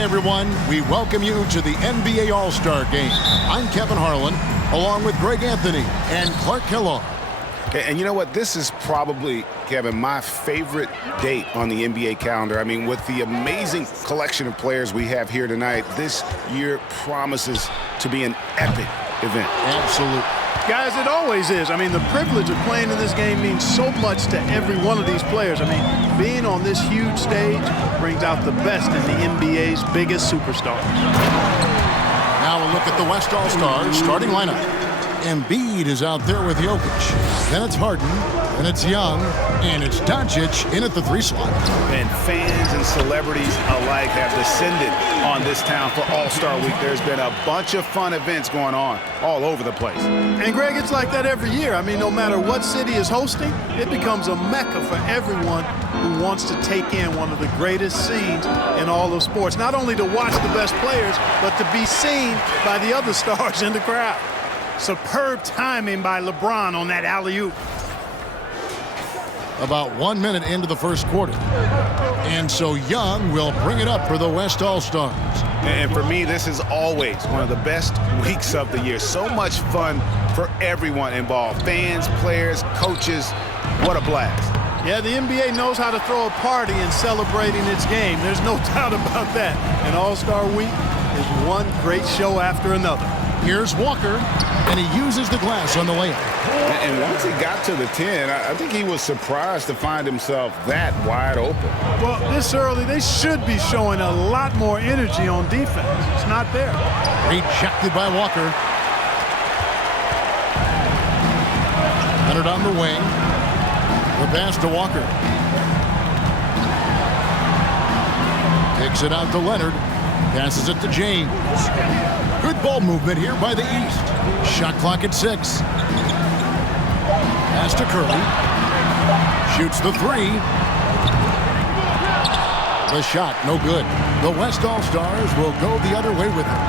Hi, everyone. We welcome you to the NBA All-Star Game. I'm Kevin Harlan, along with Greg Anthony and Clark Kellogg. And you know what? This is probably, Kevin, my favorite date on the NBA calendar. I mean, with the amazing collection of players we have here tonight, this year promises to be an epic event. Absolutely. Guys, it always is. I mean, the privilege of playing in this game means so much to every one of these players. I mean, being on this huge stage brings out the best in the NBA's biggest superstars. Now a look at the West All-Stars starting lineup. Embiid is out there with Jokic. Then it's Harden, then it's Young, and it's Doncic in at the 3 slot. And fans and celebrities alike have descended on this town for All-Star Week. There's been a bunch of fun events going on all over the place. And, Greg, it's like that every year. I mean, no matter what city is hosting, it becomes a mecca for everyone who wants to take in one of the greatest scenes in all of sports. Not only to watch the best players, but to be seen by the other stars in the crowd. Superb timing by LeBron on that alley-oop. About 1 minute into the first quarter. And so Young will bring it up for the West All-Stars. And for me, this is always one of the best weeks of the year. So much fun for everyone involved. Fans, players, coaches. What a blast. Yeah, the NBA knows how to throw a party in celebrating its game. There's no doubt about that. And All-Star Week is one great show after another. Here's Walker, and he uses the glass on the layup. And once he got to the 10, I think he was surprised to find himself that wide open. Well, this early, they should be showing a lot more energy on defense. It's not there. Rejected by Walker. Leonard on the wing. The pass to Walker. Takes it out to Leonard. Passes it to James. Good ball movement here by the East. Shot clock at 6. Pass to Curry. Shoots the 3. The shot, no good. The West All-Stars will go the other way with it.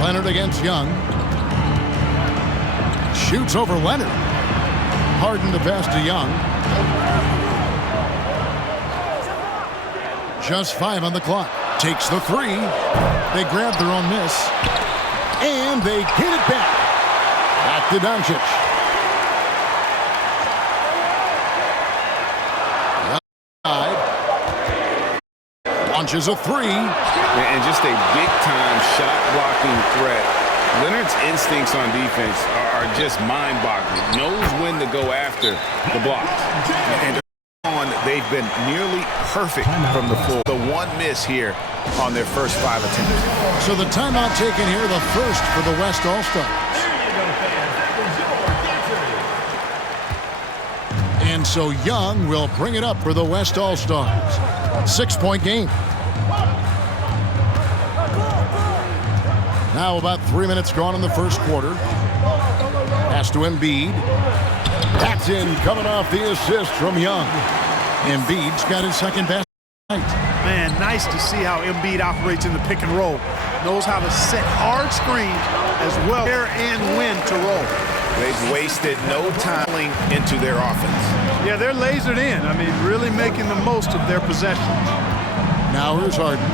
Leonard against Young. Shoots over Leonard. Harden the pass to Young. Just 5 on the clock. Takes the 3. They grab their own miss. And they get it back. Back to Doncic. Launches a 3. And just a big-time shot-blocking threat. Leonard's instincts on defense are just mind-boggling. Knows when to go after the blocks. And they've been nearly perfect from the floor. The one miss here on their first 5 attempts. So the timeout taken here, the first for the West All-Stars. And so Young will bring it up for the West All-Stars. 6-point game. Now about 3 minutes gone in the first quarter. Pass to Embiid. That's in, coming off the assist from Young. Embiid's got his second best night. Man, nice to see how Embiid operates in the pick and roll. Knows how to set hard screens as well where and when to roll. They've wasted no time into their offense. Yeah, they're lasered in. I mean, really making the most of their possessions. Now here's Harden.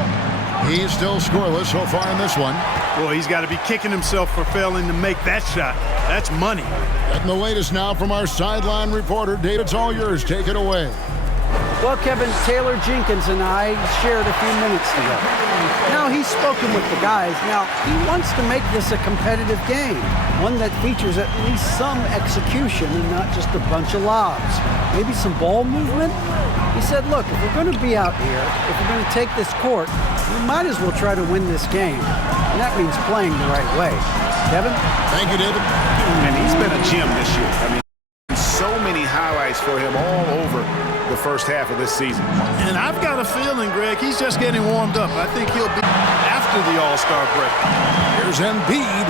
He's still scoreless so far in this one. Well, he's got to be kicking himself for failing to make that shot. That's money. Getting the latest now from our sideline reporter. David, it's all yours. Take it away. Well, Kevin, Taylor Jenkins and I shared a few minutes together. Now, he's spoken with the guys. Now, he wants to make this a competitive game, one that features at least some execution and not just a bunch of lobs. Maybe some ball movement. He said, look, if we're going to be out here, if we're going to take this court, we might as well try to win this game. And that means playing the right way. Kevin? Thank you, David. And he's been a gem this year. I mean, so many highlights for him all over the first half of this season. And I've got a feeling, Greg, he's just getting warmed up. I think he'll be after the All-Star break. Here's Embiid.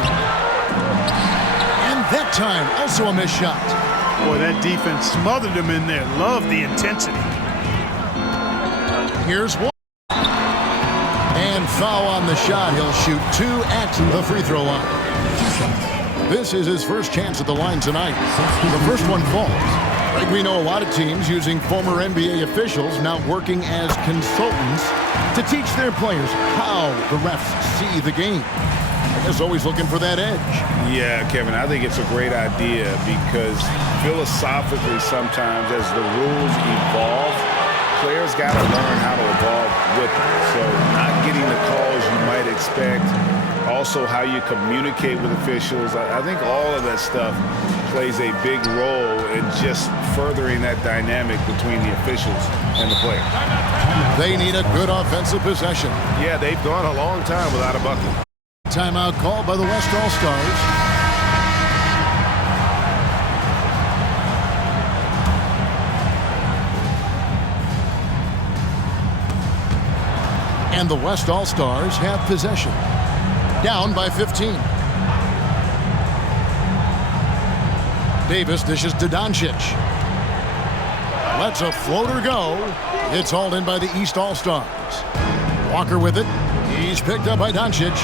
And that time, also a missed shot. Boy, that defense smothered him in there. Love the intensity. Here's one. And foul on the shot. He'll shoot 2 at the free throw line. This is his first chance at the line tonight. The first one falls. Like we know a lot of teams using former NBA officials now working as consultants to teach their players how the refs see the game. I guess always looking for that edge. Yeah, Kevin, I think it's a great idea because philosophically sometimes as the rules evolve, players got to learn how to evolve with them. So not getting the calls you might expect, also how you communicate with officials. I think all of that stuff plays a big role in just furthering that dynamic between the officials and the player. They need a good offensive possession. Yeah, they've gone a long time without a bucket. Timeout called by the West All-Stars. And the West All-Stars have possession. Down by 15. Davis dishes to Doncic. Lets a floater go. It's hauled in by the East All-Stars. Walker with it. He's picked up by Doncic.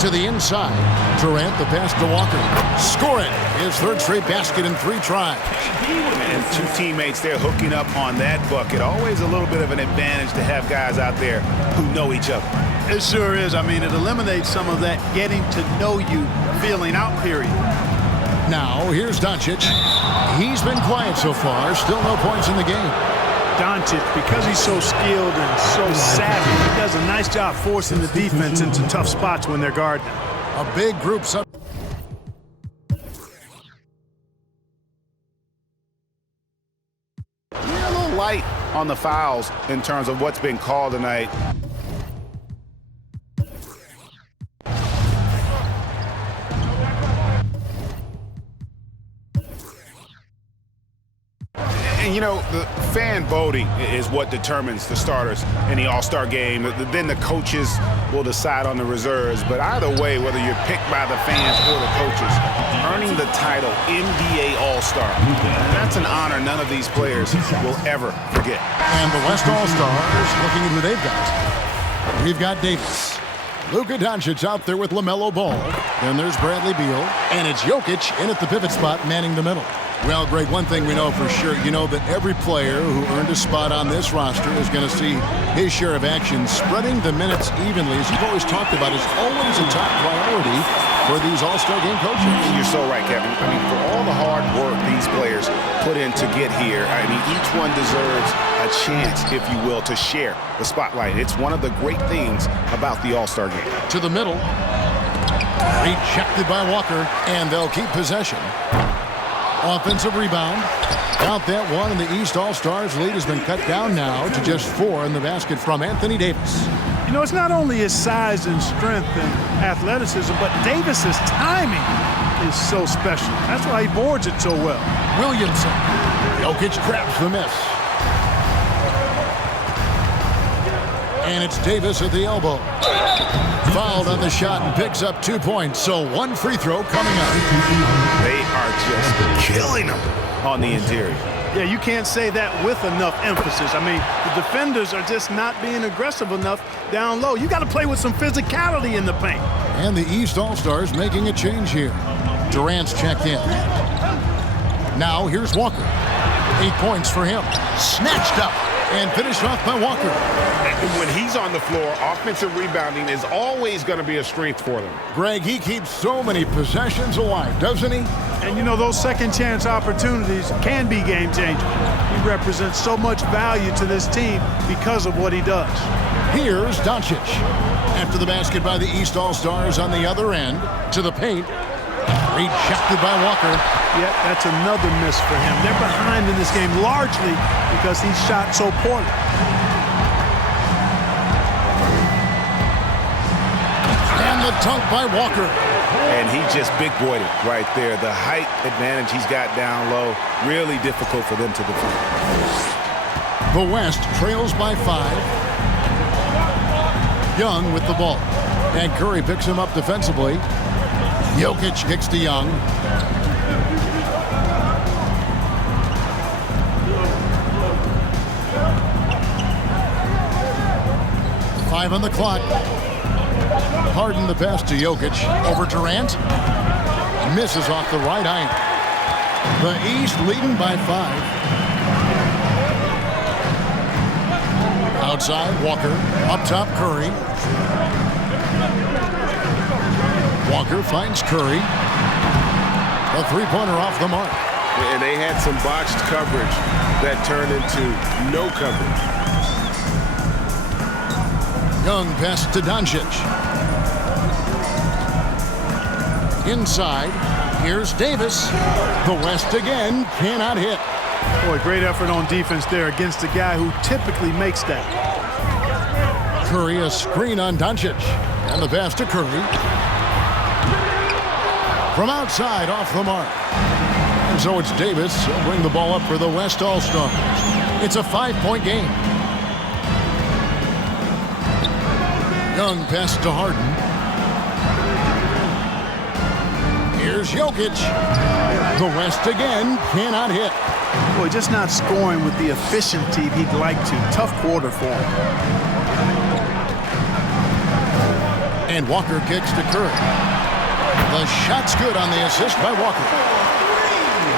To the inside. Durant the pass to Walker. Score it. His third straight basket in 3 tries. And 2 teammates there hooking up on that bucket. Always a little bit of an advantage to have guys out there who know each other. It sure is. I mean, it eliminates some of that getting to know you feeling out period. Now, here's Doncic. He's been quiet so far. Still no points in the game. Doncic, because he's so skilled and so savvy, he does a nice job forcing the defense into tough spots when they're guarding. A big group. Yeah, a little light on the fouls in terms of what's been called tonight. And, you know, the fan voting is what determines the starters in the All-Star game. Then the coaches will decide on the reserves. But either way, whether you're picked by the fans or the coaches, earning the title NBA All-Star, that's an honor none of these players will ever forget. And the West All-Stars looking at who they've got. We've got Davis. Luka Doncic out there with LaMelo Ball. Then there's Bradley Beal. And it's Jokic in at the pivot spot, manning the middle. Well, Greg, one thing we know for sure, you know that every player who earned a spot on this roster is going to see his share of action. Spreading the minutes evenly, as you've always talked about, is always a top priority for these All-Star game coaches. You're so right, Kevin. I mean, for all the hard work these players put in to get here, I mean, each one deserves a chance, if you will, to share the spotlight. It's one of the great things about the All-Star game. To the middle. Rejected by Walker, and they'll keep possession. Offensive rebound. Count that one, and the East All-Stars lead has been cut down now to just 4 in the basket from Anthony Davis. You know, it's not only his size and strength and athleticism, but Davis's timing is so special. That's why he boards it so well. Williamson. Jokic grabs the miss. And it's Davis at the elbow. Fouled on the shot and picks up 2 points. So 1 free throw coming up. They are just killing them on the interior. Yeah, you can't say that with enough emphasis. I mean, the defenders are just not being aggressive enough down low. You got to play with some physicality in the paint. And the East All-Stars making a change here. Durant's checked in. Now here's Walker. 8 points for him. Snatched up and finished off by Walker. When he's on the floor, offensive rebounding is always going to be a strength for them. Greg, he keeps so many possessions alive, doesn't he? And, you know, those second chance opportunities can be game-changing. He represents so much value to this team because of what he does. Here's Doncic. After the basket by the East All-Stars on the other end. To the paint. Rejected by Walker. Yep, that's another miss for him. They're behind in this game largely because he shot so poorly. And the dunk by Walker. And he just big-boyed it right there. The height advantage he's got down low, really difficult for them to defend. The West trails by 5. Young with the ball. And Curry picks him up defensively. Jokic kicks to Young. Five on the clock. Harden the pass to Jokic. Over Durant. Misses off the right iron. The East leading by 5. Outside, Walker. Up top, Curry. Walker finds Curry. The three-pointer off the mark. And they had some botched coverage that turned into no coverage. Young pass to Doncic. Inside, here's Davis. The West again cannot hit. Boy, great effort on defense there against a guy who typically makes that. Curry, a screen on Doncic. And the pass to Curry. From outside, off the mark. And so it's Davis. He'll bring the ball up for the West All-Stars. It's a 5-point game. Young pass to Harden. Here's Jokic. The West again cannot hit. Boy, just not scoring with the efficiency he'd like to. Tough quarter for him. And Walker kicks to Curry. The shot's good on the assist by Walker.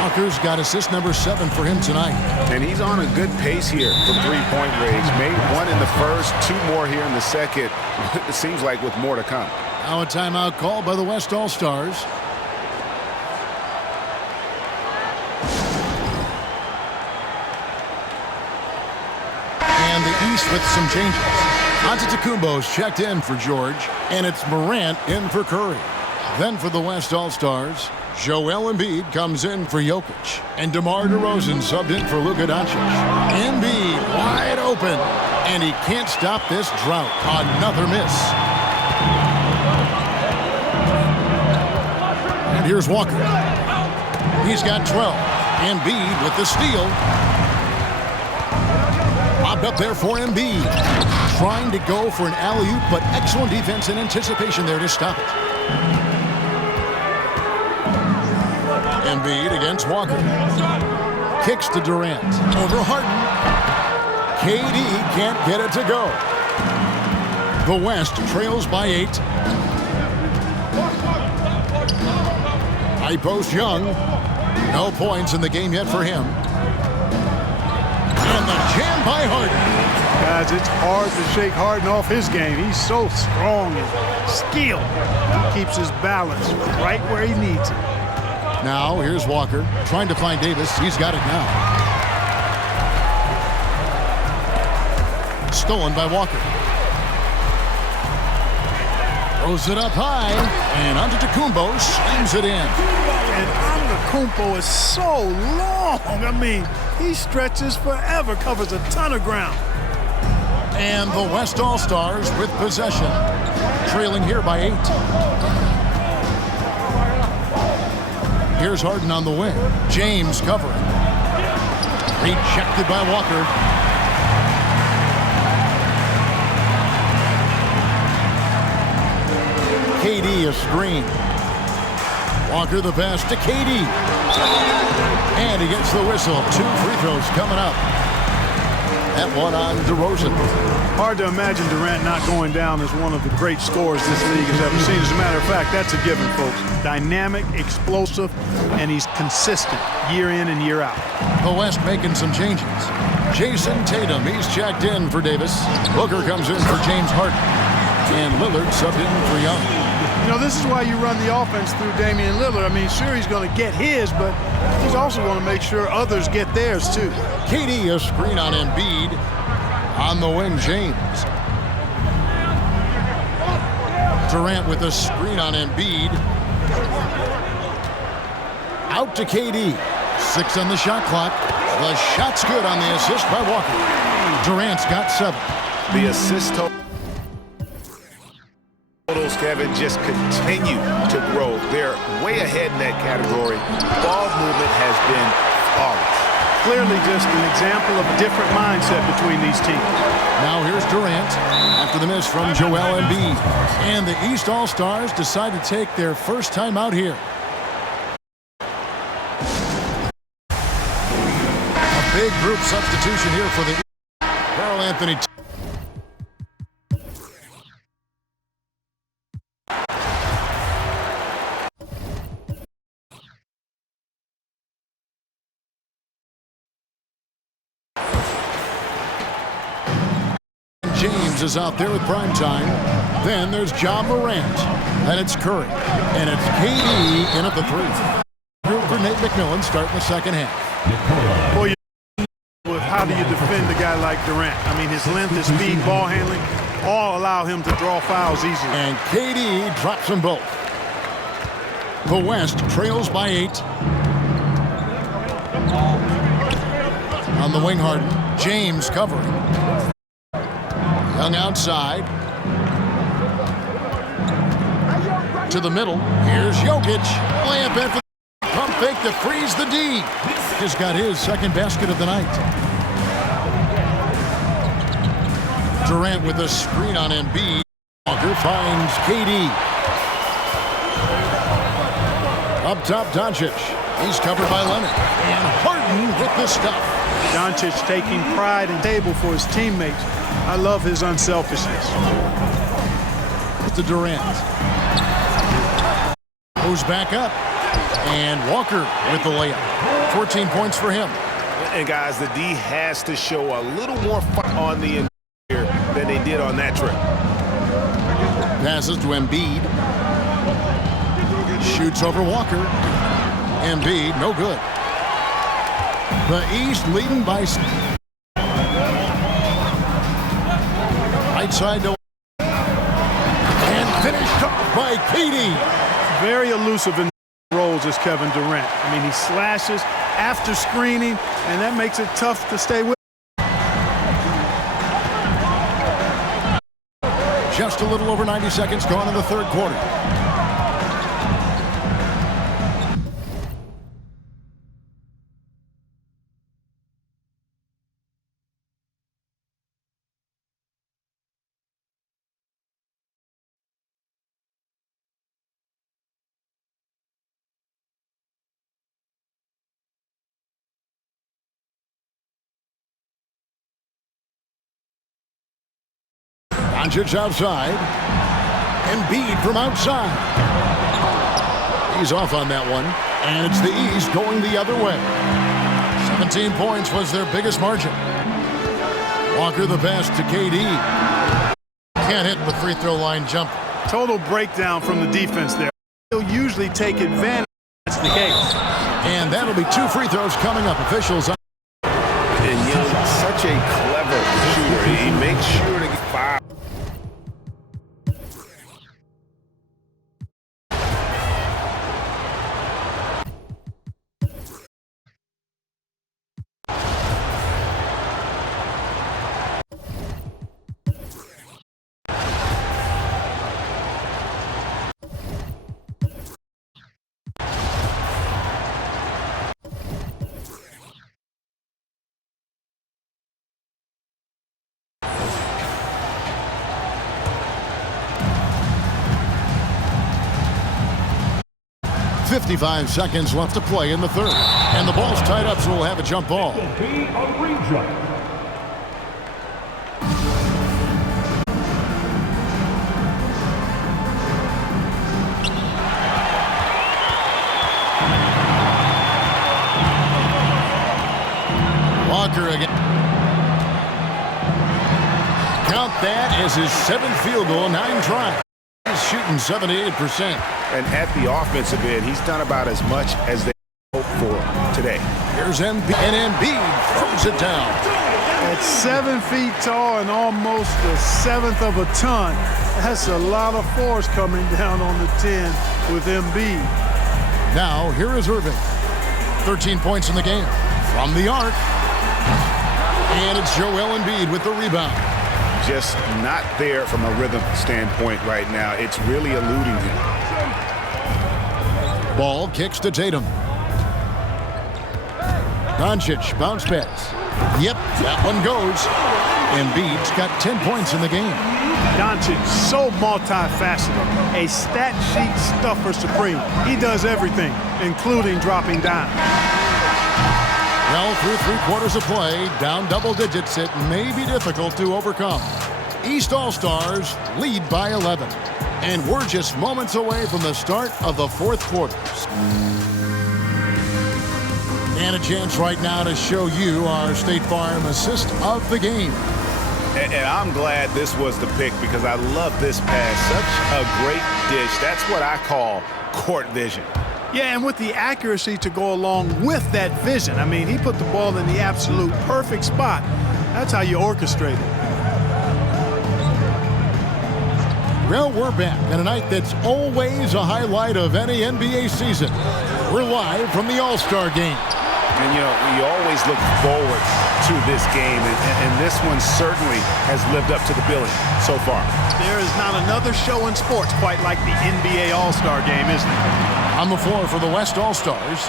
Walker's got assist number 7 for him tonight. And he's on a good pace here from three-point range. Made one in the first, 2 more here in the second. It seems like with more to come. Now a timeout called by the West All-Stars. And the East with some changes. Antetokounmpo's checked in for George, and it's Morant in for Curry. Then for the West All-Stars, Joel Embiid comes in for Jokic, and DeMar DeRozan subbed in for Luka Doncic. Embiid wide open, and he can't stop this drought. Another miss. And here's Walker. He's got 12. Embiid with the steal. Lobbed up there for Embiid. Trying to go for an alley-oop, but excellent defense and anticipation there to stop it. Embiid against Walker. Kicks to Durant. Over Harden. KD can't get it to go. The West trails by 8. High post Young. No points in the game yet for him. And the jam by Harden. Guys, it's hard to shake Harden off his game. He's so strong and skilled. He keeps his balance right where he needs it. Now, here's Walker trying to find Davis. He's got it now. Stolen by Walker. Throws it up high, and Antetokounmpo slams it in. And Antetokounmpo is so long. I mean, he stretches forever, covers a ton of ground. And the West All-Stars with possession, trailing here by 8. Here's Harden on the wing. James covering. Rejected by Walker. KD a screen. Walker the pass to KD. And he gets the whistle. 2 free throws coming up. That one on DeRozan. Hard to imagine Durant not going down as one of the great scorers this league has ever seen. As a matter of fact, that's a given, folks. Dynamic, explosive, and he's consistent year in and year out. The West making some changes. Jason Tatum, he's checked in for Davis. Booker comes in for James Harden. And Lillard subbed in for Young. You know, this is why you run the offense through Damian Lillard. I mean, sure, he's going to get his, but he's also going to make sure others get theirs, too. KD a screen on Embiid. On the wing, James. Durant with a screen on Embiid. Out to KD. 6 on the shot clock. The shot's good on the assist by Walker. Durant's got 7. The assist totals, Kevin, just continue to grow. They're way ahead in that category. Ball movement has been flawless. Clearly just an example of a different mindset between these teams. Now here's Durant after the miss from Joel Embiid. And the East All-Stars decide to take their first time out here. A big group substitution here for the Karl Anthony. James is out there with prime time. Then there's John Morant. Then it's Curry. And it's KD in at the three. Group for Nate McMillan starting the second half. Boy, how do you defend a guy like Durant? I mean, his length, his speed, ball handling, all allow him to draw fouls easily. And KD drops them both. The West trails by 8. On the wing, Harden. James covering. Young outside. To the middle. Here's Jokic. Layup in for the pump fake to freeze the D. Just got his second basket of the night. Durant with a screen on Embiid. Walker finds KD. Up top, Doncic. He's covered by Leonard. And Harden with the stuff. Doncic taking pride and table for his teammates. I love his unselfishness. To Durant. Goes back up. And Walker with the layup. 14 points for him. And guys, the D has to show a little more fight on the interior than they did on that trip. Passes to Embiid. Shoots over Walker. Embiid, no good. The East leading by... Right side to... And finished off by KD. Very elusive in roles as Kevin Durant. I mean, he slashes after screening, and that makes it tough to stay with. Just a little over 90 seconds gone in the third quarter. Doncic outside. Embiid from outside. He's off on that one. And it's the East going the other way. 17 points was their biggest margin. Walker the pass to KD. Can't hit the free throw line jumper. Total breakdown from the defense there. He'll usually take advantage. That's the case. And that'll be 2 free throws coming up. Officials. And Young's such a clever shooter. He makes sure to get 5. 55 seconds left to play in the third. And the ball's tied up, so we'll have a jump ball. Walker again. Count that as his 7th field goal, 9 tries. He's shooting 78%. And at the offensive end, he's done about as much as they hoped for today. Here's Embiid, and Embiid throws it down. At 7 feet tall and almost a 1/7 of a ton, that's a lot of force coming down on the 10 with Embiid. Now, here is Irving. 13 points in the game. From the arc. And it's Joel Embiid with the rebound. Just not there from a rhythm standpoint right now. It's really eluding him. Ball kicks to Tatum. Doncic, bounce pass. Yep, that one goes. Embiid's got 10 points in the game. Doncic, so multifaceted. A stat sheet stuffer supreme. He does everything, including dropping down. Well, through 3 quarters of play, down double digits, it may be difficult to overcome. East All-Stars lead by 11. And we're just moments away from the start of the 4th quarters. And a chance right now to show you our State Farm assist of the game. And I'm glad this was the pick because I love this pass. Such a great dish. That's what I call court vision. Yeah, and with the accuracy to go along with that vision. I mean, he put the ball in the absolute perfect spot. That's how you orchestrate it. Well, we're back on a night that's always a highlight of any NBA season. We're live from the All-Star game. And, you know, you always look forward to this game, and this one certainly has lived up to the billing so far. There is not another show in sports quite like the NBA All-Star game, is there? On the floor for the West All-Stars,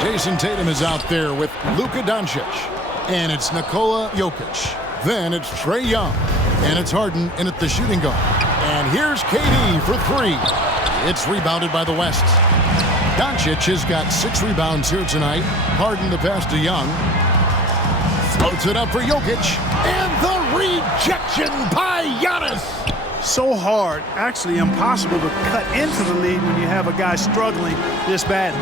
Jason Tatum is out there with Luka Doncic. And it's Nikola Jokic. Then it's Trae Young. And it's Harden in at the shooting guard. And here's KD for three. It's rebounded by the West. Doncic has got 6 rebounds here tonight. Harden the pass to Young. Floats it up for Jokic. And the rejection by Giannis. So hard, actually impossible to cut into the lead when you have a guy struggling this badly.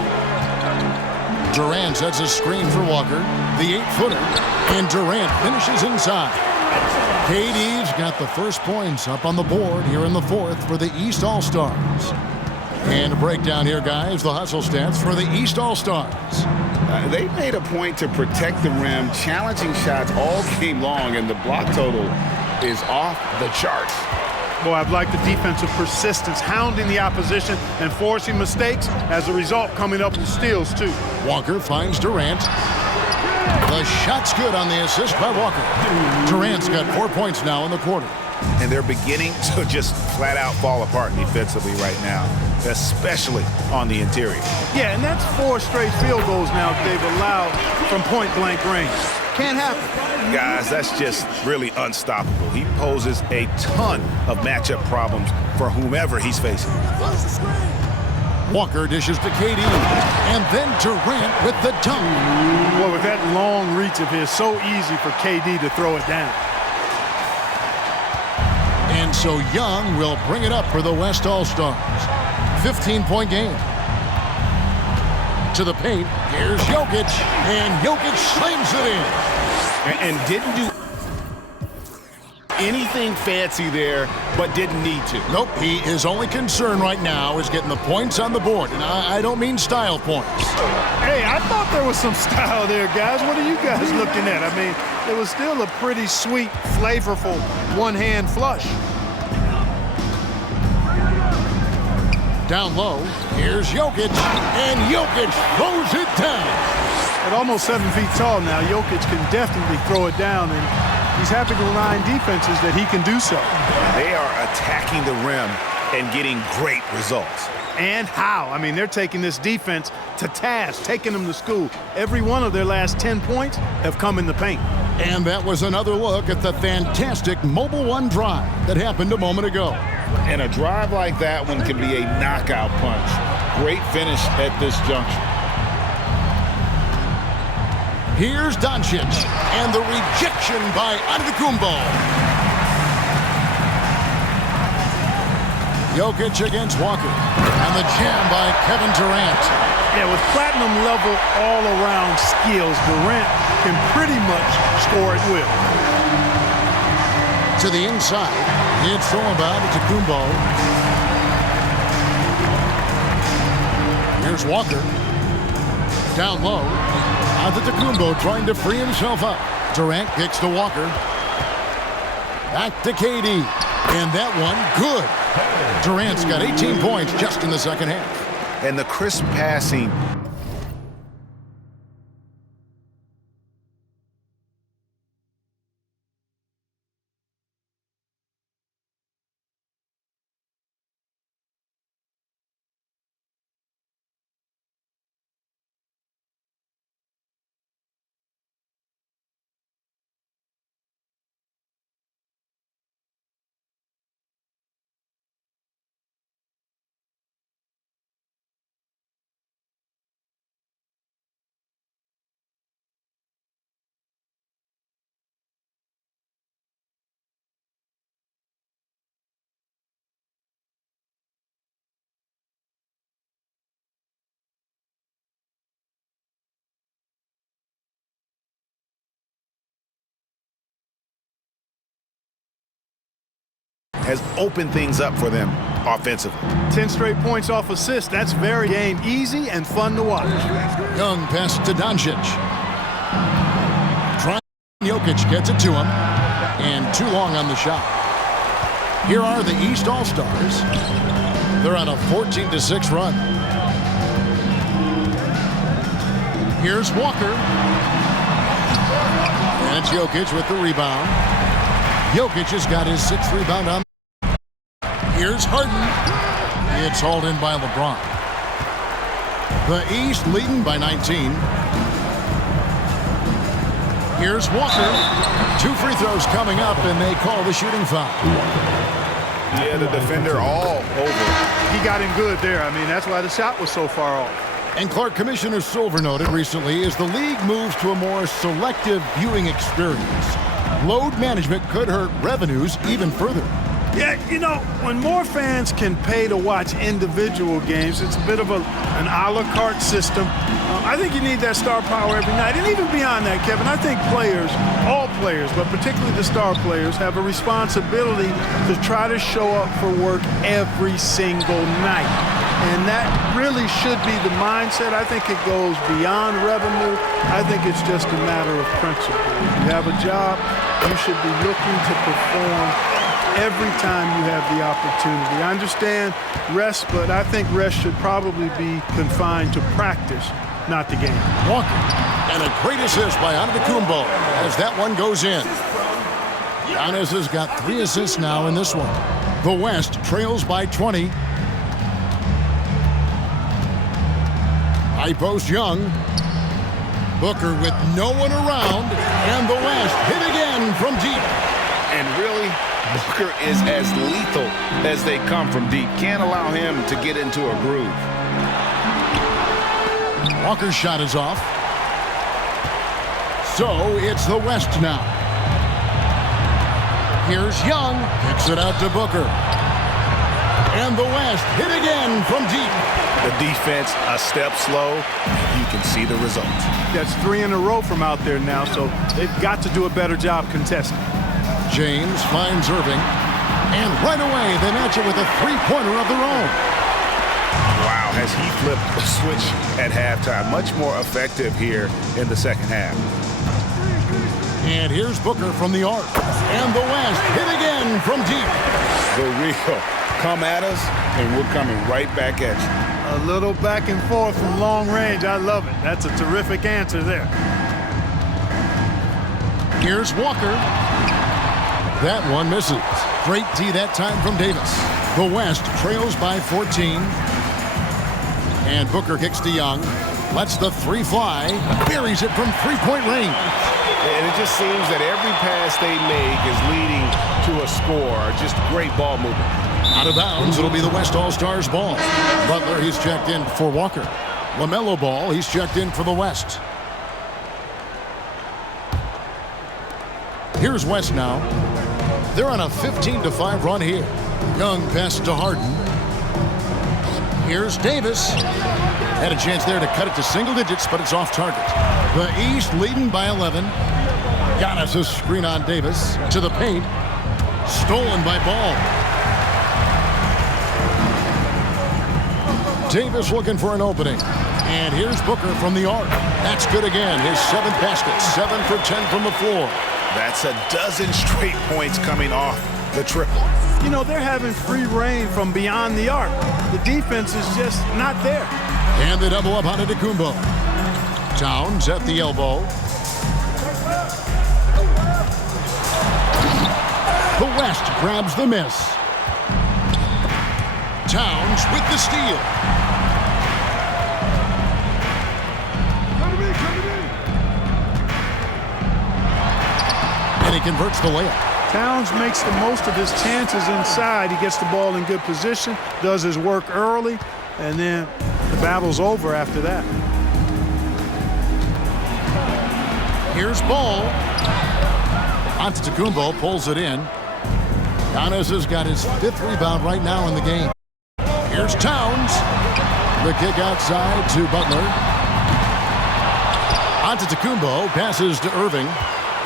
Durant sets a screen for Walker, the 8-footer, and Durant finishes inside. KD's got the first points up on the board here in the fourth for the East All-Stars. And a breakdown here, guys, the hustle stats for the East All-Stars. They made a point to protect the rim, challenging shots all game long, and the block total is off the charts. Boy, I've liked the defensive persistence, hounding the opposition and forcing mistakes. As a result, coming up with steals, too. Walker finds Durant. The shot's good on the assist by Walker. Durant's got 4 points now in the quarter. And they're beginning to just flat out fall apart defensively right now, especially on the interior. Yeah, and that's 4 straight field goals now they've allowed from point-blank range. Can't happen. Guys, that's just really unstoppable. He poses a ton of matchup problems for whomever he's facing. Walker dishes to KD, and then Durant with the dunk. Boy, with that long reach of his, so easy for KD to throw it down. And so Young will bring it up for the West All-Stars. 15-point game. To the paint, here's Jokic, and Jokic slams it in. And didn't do anything fancy there, but didn't need to. Nope, his only concern right now is getting the points on the board. And I don't mean style points. Hey, I thought there was some style there, guys. What are you guys looking at? I mean, it was still a pretty sweet, flavorful one-hand flush. Down low, here's Jokic, and Jokic throws it down. At almost 7 feet tall now, Jokic can definitely throw it down, and he's having to remind defenses that he can do so. They are attacking the rim and getting great results. And how? I mean, they're taking this defense to task, taking them to school. Every one of their last 10 points have come in the paint. And that was another look at the fantastic Mobile One drive that happened a moment ago. And a drive like that one can be a knockout punch. Great finish at this juncture. Here's Doncic, and the rejection by Antetokounmpo. Jokic against Walker, and the jam by Kevin Durant. Yeah, with platinum-level all-around skills, Durant can pretty much score at will. To the inside, it's thrown by Antetokounmpo. Here's Walker. Down low. Antetokounmpo trying to free himself up. Durant kicks to Walker. Back to KD. And that one, good. Durant's got 18 points just in the second half. And the crisp passing has opened things up for them offensively. 10 straight points off assists. That's very game easy and fun to watch. Young pass to Doncic. Jokic gets it to him, and too long on the shot. Here are the East All-Stars. They're on a 14-6 run. Here's Walker. And it's Jokic with the rebound. Jokic has got his 6th rebound on. Here's Harden. It's hauled in by LeBron. The East leading by 19. Here's Walker. 2 free throws coming up, and they call the shooting foul. Yeah, the defender all over. He got him good there. I mean, that's why the shot was so far off. And Clark, Commissioner Silver noted recently, as the league moves to a more selective viewing experience, load management could hurt revenues even further. Yeah, you know, when more fans can pay to watch individual games, it's a bit of an a la carte system. I think you need that star power every night. And even beyond that, Kevin, I think players, all players, but particularly the star players, have a responsibility to try to show up for work every single night. And that really should be the mindset. I think it goes beyond revenue. I think it's just a matter of principle. If you have a job, you should be looking to perform every time you have the opportunity. I understand rest, but I think rest should probably be confined to practice, not the game. Walker, and a great assist by Antetokounmpo as that one goes in. Giannis has got 3 assists now in this one. The West trails by 20. High post Young. Booker with no one around, and the West hit again from deep. And really, Booker is as lethal as they come from deep. Can't allow him to get into a groove. Walker's shot is off. So it's the West now. Here's Young. Kicks it out to Booker. And the West hit again from deep. The defense a step slow. You can see the results. That's 3 in a row from out there now, so they've got to do a better job contesting. James finds Irving. And right away, they match it with a 3-pointer of their own. Wow, has he flipped the switch at halftime. Much more effective here in the second half. And here's Booker from the arc. And the West hit again from deep. The real come at us, and we're coming right back at you. A little back and forth from long range. I love it. That's a terrific answer there. Here's Walker. That one misses. Great D that time from Davis. The West trails by 14. And Booker kicks to Young. Lets the 3 fly. Buries it from 3-point range. And it just seems that every pass they make is leading to a score. Just great ball movement. Out of bounds, it'll be the West All-Stars ball. Butler, he's checked in for Walker. LaMelo Ball, he's checked in for the West. Here's West now. They're on a 15-5 run here. Young passes to Harden. Here's Davis. Had a chance there to cut it to single digits, but it's off target. The East leading by 11. Giannis a screen on Davis. To the paint. Stolen by Ball. Davis looking for an opening. And here's Booker from the arc. That's good again. His 7th basket. 7 for 10 from the floor. That's a dozen straight points coming off the triple. You know, they're having free reign from beyond the arc. The defense is just not there. And the double up on Antetokounmpo. Towns at the elbow. The West grabs the miss. Towns with the steal. And he converts the layup. Towns makes the most of his chances inside. He gets the ball in good position, does his work early, and then the battle's over after that. Here's Ball. Antetokounmpo pulls it in. Giannis has got his 5th rebound right now in the game. Here's Towns. The kick outside to Butler. Antetokounmpo passes to Irving.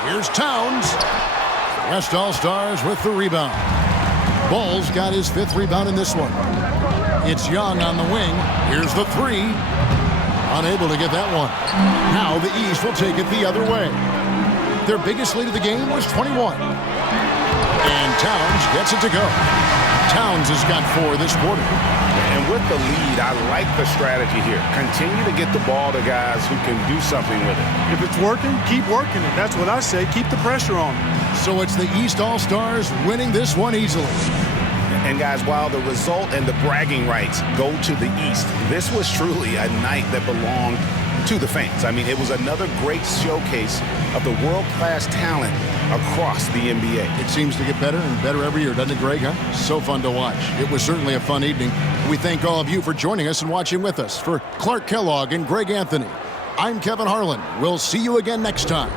Here's Towns. West All-Stars with the rebound. Ball's got his 5th rebound in this one. It's Young on the wing. Here's the 3. Unable to get that one. Now the East will take it the other way. Their biggest lead of the game was 21. And Towns gets it to go. Towns has got 4 this quarter. And with the lead, I like the strategy here. Continue to get the ball to guys who can do something with it. If it's working, keep working it. That's what I say. Keep the pressure on them. So it's the East All-Stars winning this one easily. And guys, while the result and the bragging rights go to the East, this was truly a night that belonged to the fans. I mean, it was another great showcase of the world-class talent across the NBA. It seems to get better and better every year, doesn't it, Greg? Huh? So fun to watch. It was certainly a fun evening. We thank all of you for joining us and watching with us. For Clark Kellogg and Greg Anthony, I'm Kevin Harlan. We'll see you again next time.